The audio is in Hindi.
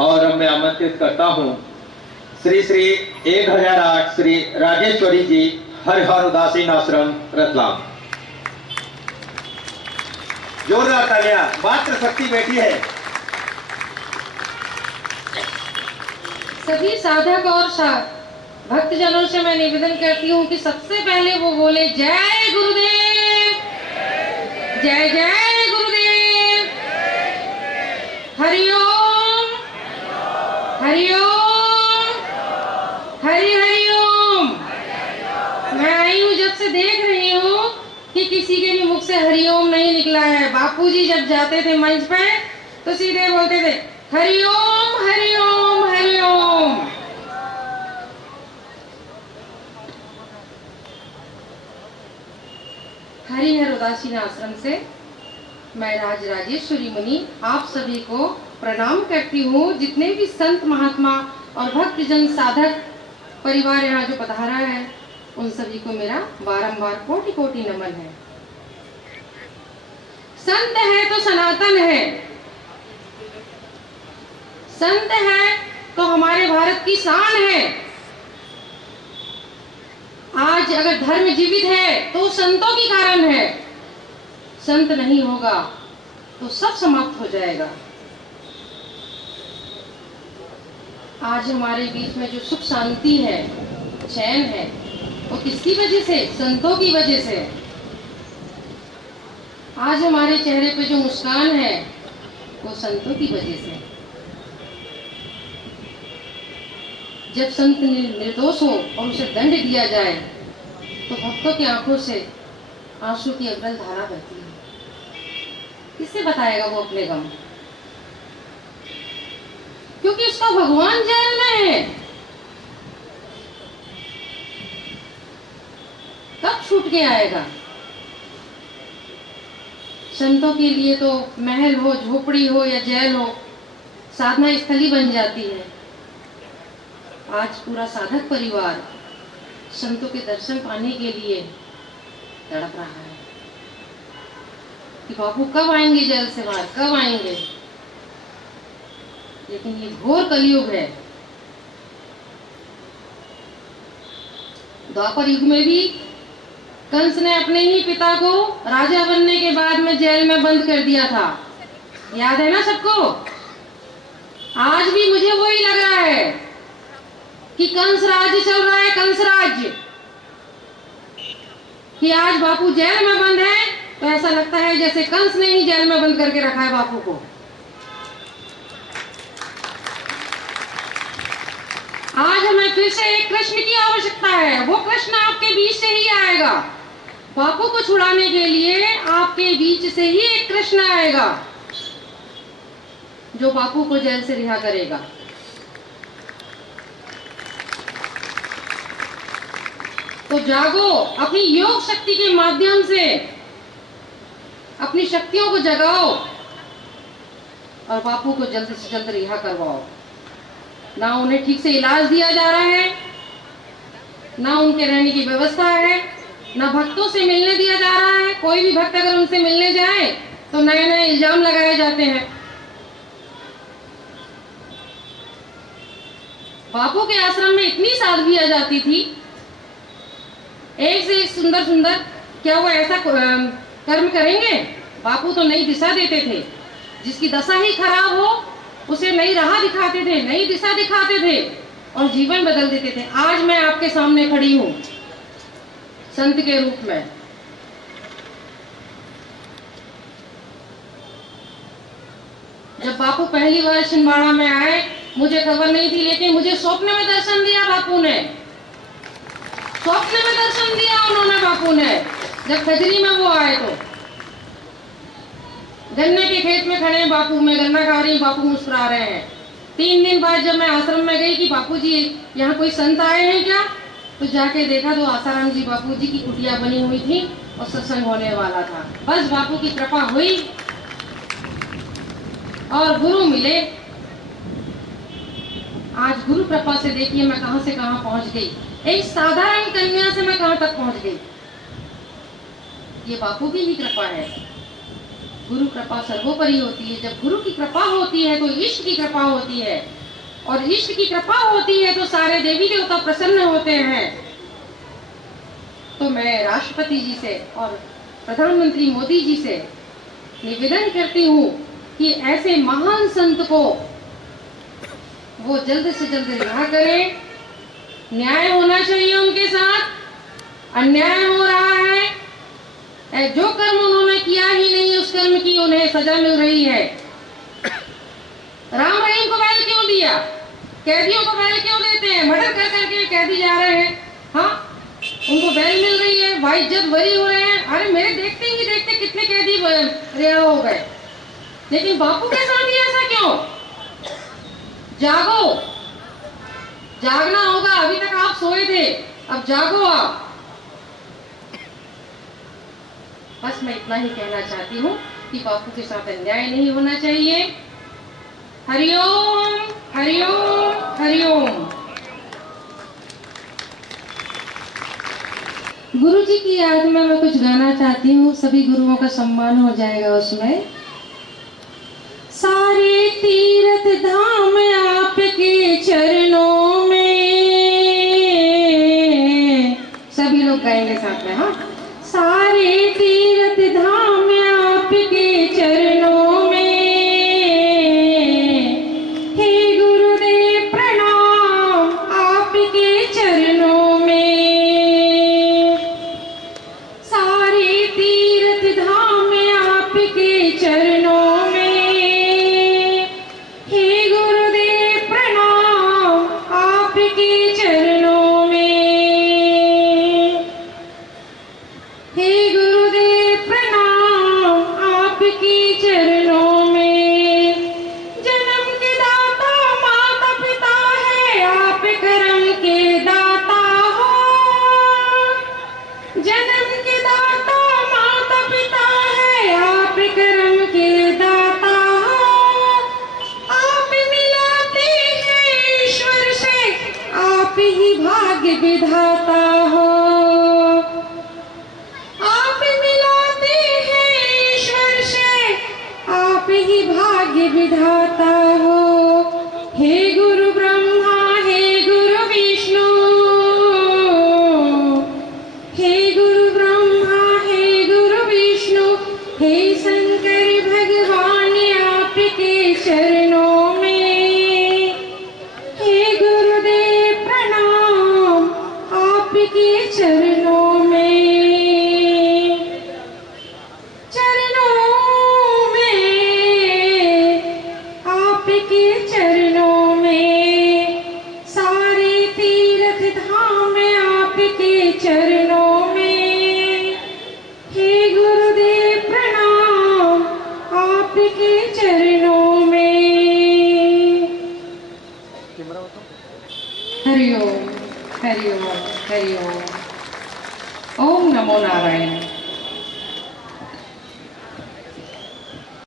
और अब मैं आमंत्रित करता हूँ श्री श्री 1008 श्री राजेश्वरी जी हरिहर उदासीन आश्रम रतलाम। जोरदार तालियां, मात्र शक्ति बैठी है। सभी साधक और भक्तजनों से मैं निवेदन करती हूँ कि सबसे पहले वो बोले जय गुरुदेव, जय जय गुरुदेव, हरिओम हरिओम हरि हरिओम। मैं आई हूँ जब से देख रही हूँ कि किसी के भी मुख से हरिओम नहीं निकला है। बापूजी जब जाते थे मंच पे तो सीधे बोलते थे हरिओम हरिओम हरिओम। हरिहर उदासीन आश्रम से मैं राजेश्वरी मुनि आप सभी को प्रणाम करती हूँ। जितने भी संत महात्मा और भक्तजन साधक परिवार यहाँ जो पधारा है उन सभी को मेरा बारंबार कोटि कोटि नमन है। संत है तो सनातन है, संत है तो हमारे भारत की शान है। आज अगर धर्म जीवित है तो संतों के कारण है। संत नहीं होगा तो सब समाप्त हो जाएगा। आज हमारे बीच में जो सुख शांति है, चैन है, वो किसकी वजह से? संतों की वजह से। आज हमारे चेहरे पे जो मुस्कान है वो संतों की वजह से। जब संत निर्दोष हो और उसे दंड दिया जाए तो भक्तों की आंखों से आंसू की अविरल धारा बहती है। किससे बताएगा वो अपने गम? क्योंकि उसका भगवान जेल में है। कब छूट के आएगा? संतों के लिए तो महल हो, झोपड़ी हो या जेल हो, साधना स्थली बन जाती है। आज पूरा साधक परिवार संतों के दर्शन पाने के लिए तड़प रहा है कि बापू कब आएंगे जेल से बाहर, कब आएंगे। लेकिन ये घोर कलयुग है। द्वापर युग में भी कंस ने अपने ही पिता को राजा बनने के बाद में जेल में बंद कर दिया था। याद है ना सबको? आज भी मुझे वही लग रहा है कि कंस राज्य चल रहा है, कंस राज्य। कि आज बापू जेल में बंद है तो ऐसा लगता है जैसे कंस ने ही जेल में बंद करके रखा है बापू को। आज हमें फिर से एक कृष्ण की आवश्यकता है। वो कृष्ण आपके बीच से ही आएगा। बापू को छुड़ाने के लिए आपके बीच से ही एक कृष्ण आएगा जो बापू को जेल से रिहा करेगा। तो जागो, अपनी योग शक्ति के माध्यम से अपनी शक्तियों को जगाओ और बापू को जल्द से जल्द रिहा करवाओ। ना उन्हें ठीक से इलाज दिया जा रहा है, ना उनके रहने की व्यवस्था है, ना भक्तों से मिलने दिया जा रहा है। कोई भी भक्त अगर उनसे मिलने जाए तो नए नए इल्जाम लगाए जाते हैं। बापू के आश्रम में इतनी सादगी आ जाती थी, एक से एक सुंदर सुंदर। क्या वो ऐसा कर्म करेंगे? बापू तो नई दिशा देते थे। जिसकी दशा ही खराब हो उसे नई राह दिखाते थे, नई दिशा दिखाते थे और जीवन बदल देते थे। आज मैं आपके सामने खड़ी हूँ संत के रूप में। जब बापू पहली बार छिंदवाड़ा में आए मुझे खबर नहीं थी, लेकिन मुझे स्वप्न में दर्शन दिया बापू ने। स्वप्न में दर्शन दिया उन्होंने बापू ने। जब खजरी में वो आए तो गन्ने के खेत में खड़े हैं बापू, मैं गन्ना खा रही, बापू मुस्कुरा रहे हैं। 3 दिन बाद जब मैं आश्रम में गई कि बापू जी यहाँ कोई संत आए हैं क्या, तो जाके देखा तो आसाराम जी बापू जी की कुटिया बनी हुई थी और सत्संग होने वाला था। बस बापू की कृपा हुई और गुरु मिले। आज गुरु कृपा से देखिए मैं कहां से कहां पहुंच गई। एक साधारण कन्या से मैं कहां तक पहुंच गई। ये बापू की ही कृपा है। गुरु कृपा सर्वोपरि होती है। जब गुरु की कृपा होती है तो इष्ट की कृपा होती है, और इष्ट की कृपा होती है तो सारे देवी देवता प्रसन्न होते हैं। तो मैं राष्ट्रपति जी से और प्रधानमंत्री मोदी जी से निवेदन करती हूँ कि ऐसे महान संत को वो जल्द से जल्द रिहा करें। न्याय होना चाहिए उनके साथ, अन्याय हो रहा है। जो कर्म उन्होंने किया ही नहीं, उस कर्म की उन्हें सजा मिल रही है। राम रहीम को बैल क्यों दिया? कैदियों को बैल क्यों देते हैं? मर्डर कर करके कैदी जा रहे हैं, हाँ, उनको बैल मिल रही है, वाइज्जत बरी हो रहे हैं। अरे मेरे देखते ही देखते कितने कैदी रिहा हो गए, लेकिन बापू के साथ ही ऐसा क्यों? जागो, जागना होगा। अभी तक आप सोए थे, अब जागो आप। बस मैं इतना ही कहना चाहती हूँ कि बापू के साथ अन्याय नहीं होना चाहिए। हरिओम हरिओम हरिओम। गुरु जी की याद में मैं कुछ गाना चाहती हूँ, सभी गुरुओं का सम्मान हो जाएगा उसमें। सारे तीर्थ धाम आपके चरणों में, सभी लोग गाएंगे साथ में, हाँ। सारे तीर्थ धाम आपके चरणों में, हे गुरुदेव प्रणाम आपके चरणों में। सारे तीर्थ धाम आपके चरणों में, हे गुरुदेव प्रणाम आपके चरणों में। हे गुरुदेव प्रणाम आपके चरणों में। जन्म के दाता माता पिता है, आप कर्म के दाता हो। जन्म के दाता माता पिता है, आप कर्म के दाता हो। आप मिलाते हैं ईश्वर से, आप ही भाग्य विधाता हो। आप मिलाते हैं ईश्वर से, आप ही भाग्य विधाता हो। हे गुरु ब्रह्मा, हे गुरु विष्णु, हे गुरु ब्रह्मा, हे गुरु विष्णु, हे शंकर भगवान आपके चरणों में। हे गुरुदेव प्रणाम आपके चरणों में। चरणों में, आपके चरणों में। सारे तीर्थ धाम आपके चरणों में। हे गुरुदेव प्रणाम आपके चरणों में। हरिओम हरिओम हरिओम। ओम नमो नारायण।